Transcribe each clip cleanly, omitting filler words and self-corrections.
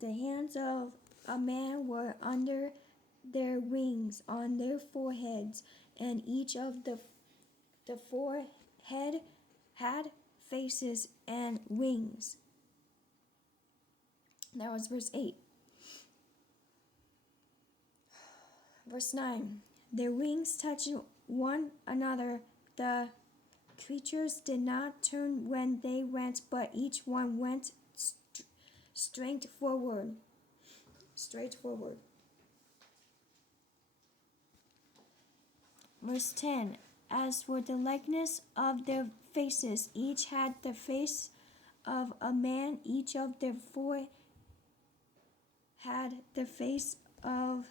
The hands of a man were under their wings on their foreheads, and each of the forehead had faces and wings. That was verse 8. Verse 9. Their wings touched one another. The creatures did not turn when they went, but each one went straight forward. Verse 10. As for the likeness of their faces, each had the face of a man. Each of their four had the face of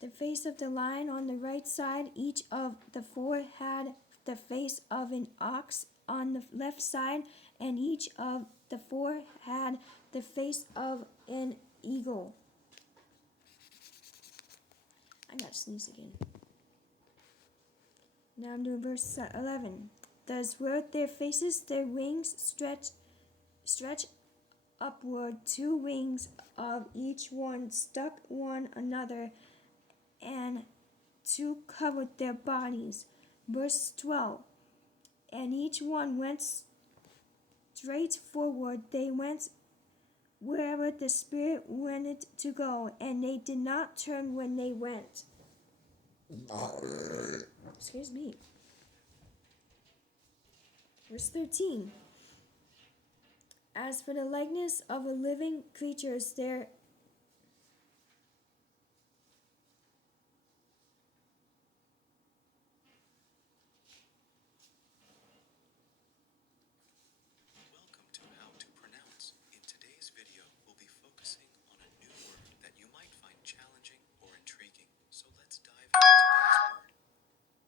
the face of the lion on the right side. Each of the four had the face of an ox on the left side, and each of the four had the face of an eagle. I gotta sneeze again. Now I'm doing verse 11. Thus were their faces, their wings stretched upward. Two wings of each one stuck one another, and two covered their bodies. Verse 12. And each one went straight forward. They went wherever the Spirit wanted to go, and they did not turn when they went. Excuse me. Verse 13. As for the likeness of the living creatures, their Welcome to How to Pronounce. In today's video, we'll be focusing on a new word that you might find challenging or intriguing. So let's dive into today's word.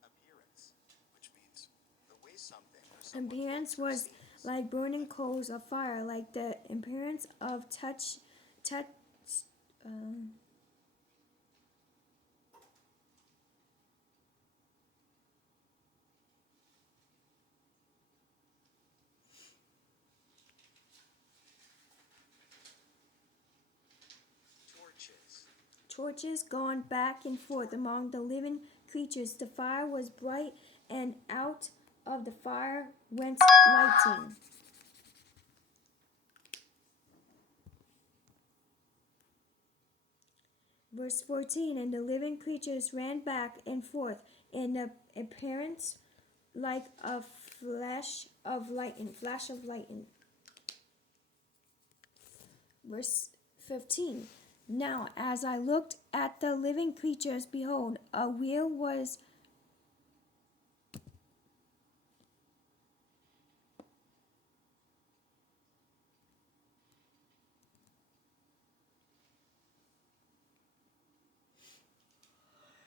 Appearance, which means the way something or someone appearance looks or was seems. like burning coals of fire, like the appearance of torches going back and forth among the living creatures. The fire was bright, and out of the fire went lighting. Verse 14. And the living creatures ran back and forth in the appearance like a flash of lightning. Verse 15. Now as I looked at the living creatures, behold, a wheel was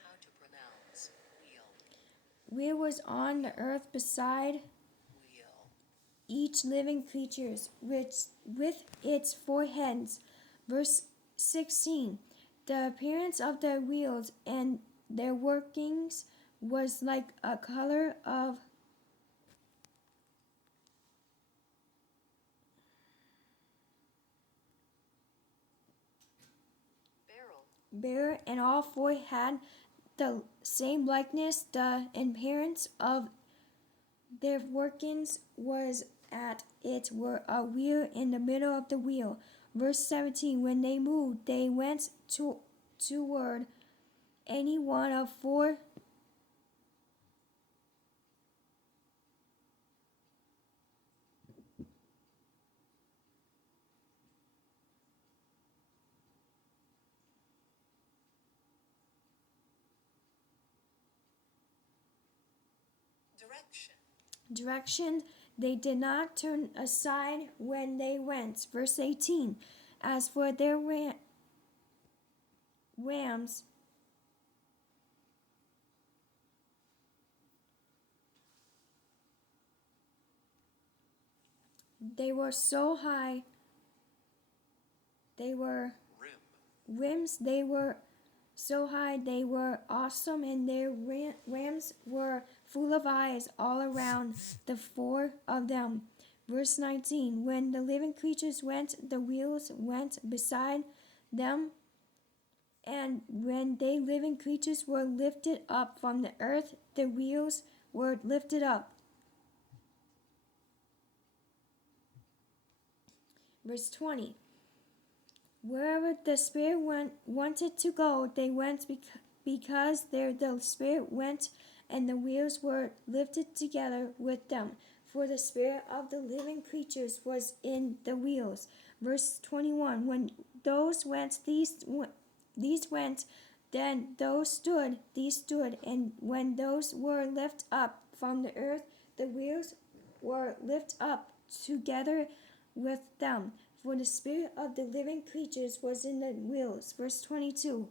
How to pronounce wheel was on the earth beside wheel. each living creature with its four heads. Verse 16. The appearance of the wheels and their workings was like a color of beryl, and all four had the same likeness. The appearance of their workings was at it were a wheel in the middle of the wheel. Verse 17. When they moved, they went toward any one of four direction. They did not turn aside when they went. Verse 18. As for their rams, they were so high, they were rims, they were so high they were awesome, and their rams were full of eyes all around the four of them. Verse 19. When the living creatures went, the wheels went beside them, and when they living creatures were lifted up from the earth, the wheels were lifted up. Verse 20. Wherever the Spirit wanted to go, they went because there the Spirit went, and the wheels were lifted together with them. For the Spirit of the living creatures was in the wheels. Verse 21. When those went, these went, then those stood, these stood, and when those were lifted up from the earth, the wheels were lifted up together with them. For the Spirit of the living creatures was in the wheels. Verse 22.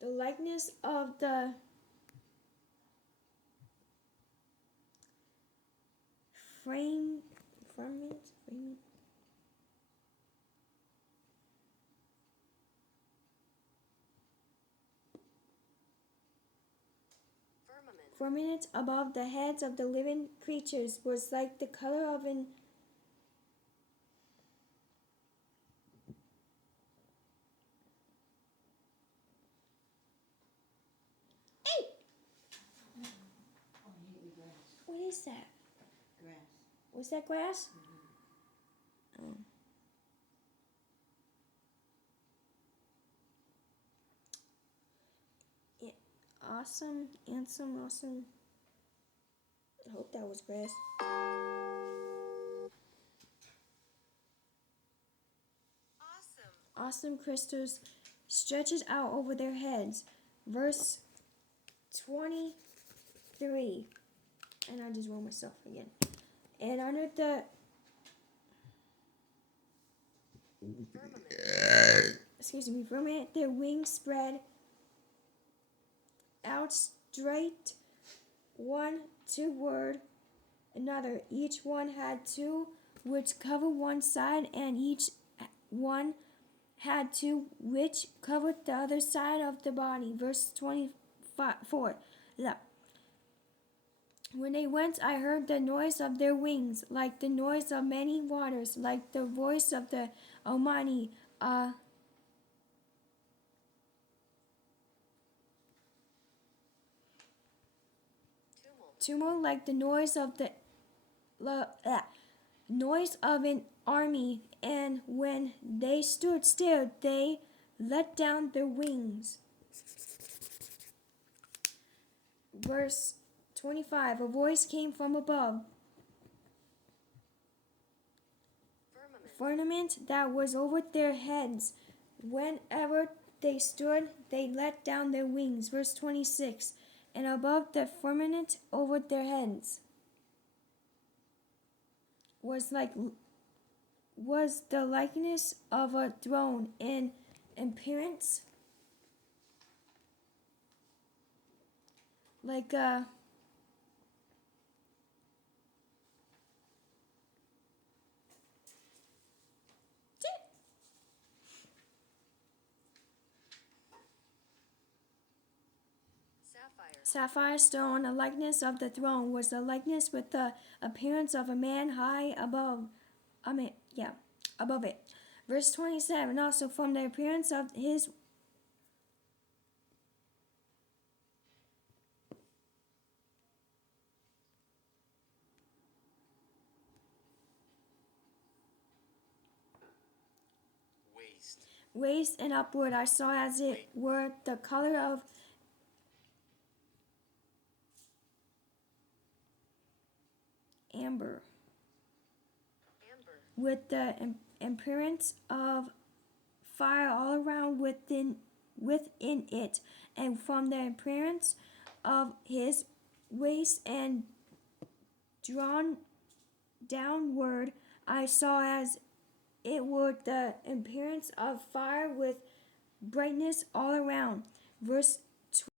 The likeness of the firmament, firmament above the heads of the living creatures was like the color of an what is that? Grass. Was that grass? Oh. Yeah. Awesome. I hope that was grass. Awesome crystals stretches out over their heads. Verse 23. And I just wrote myself again. And under the firmament, their wings spread out straight one toward another. Each one had two which covered one side, and each one had two which covered the other side of the body. Verse 24. When they went, I heard the noise of their wings, like the noise of many waters, like the voice of the Almighty. Tumult, like the noise of noise of an army. And when they stood still, they let down their wings. Verse 25. A voice came from above. Firmament that was over their heads. Whenever they stood, they let down their wings. Verse 26. And above the firmament over their heads was the likeness of a throne in appearance, like a sapphire stone. A likeness of the throne was the likeness with the appearance of a man high above. Above it. Verse 27. Also from the appearance of his waist and upward, I saw as it were the color of amber, with the appearance of fire all around within it, and from the appearance of his waist and drawn downward, I saw as it were the appearance of fire with brightness all around. Verse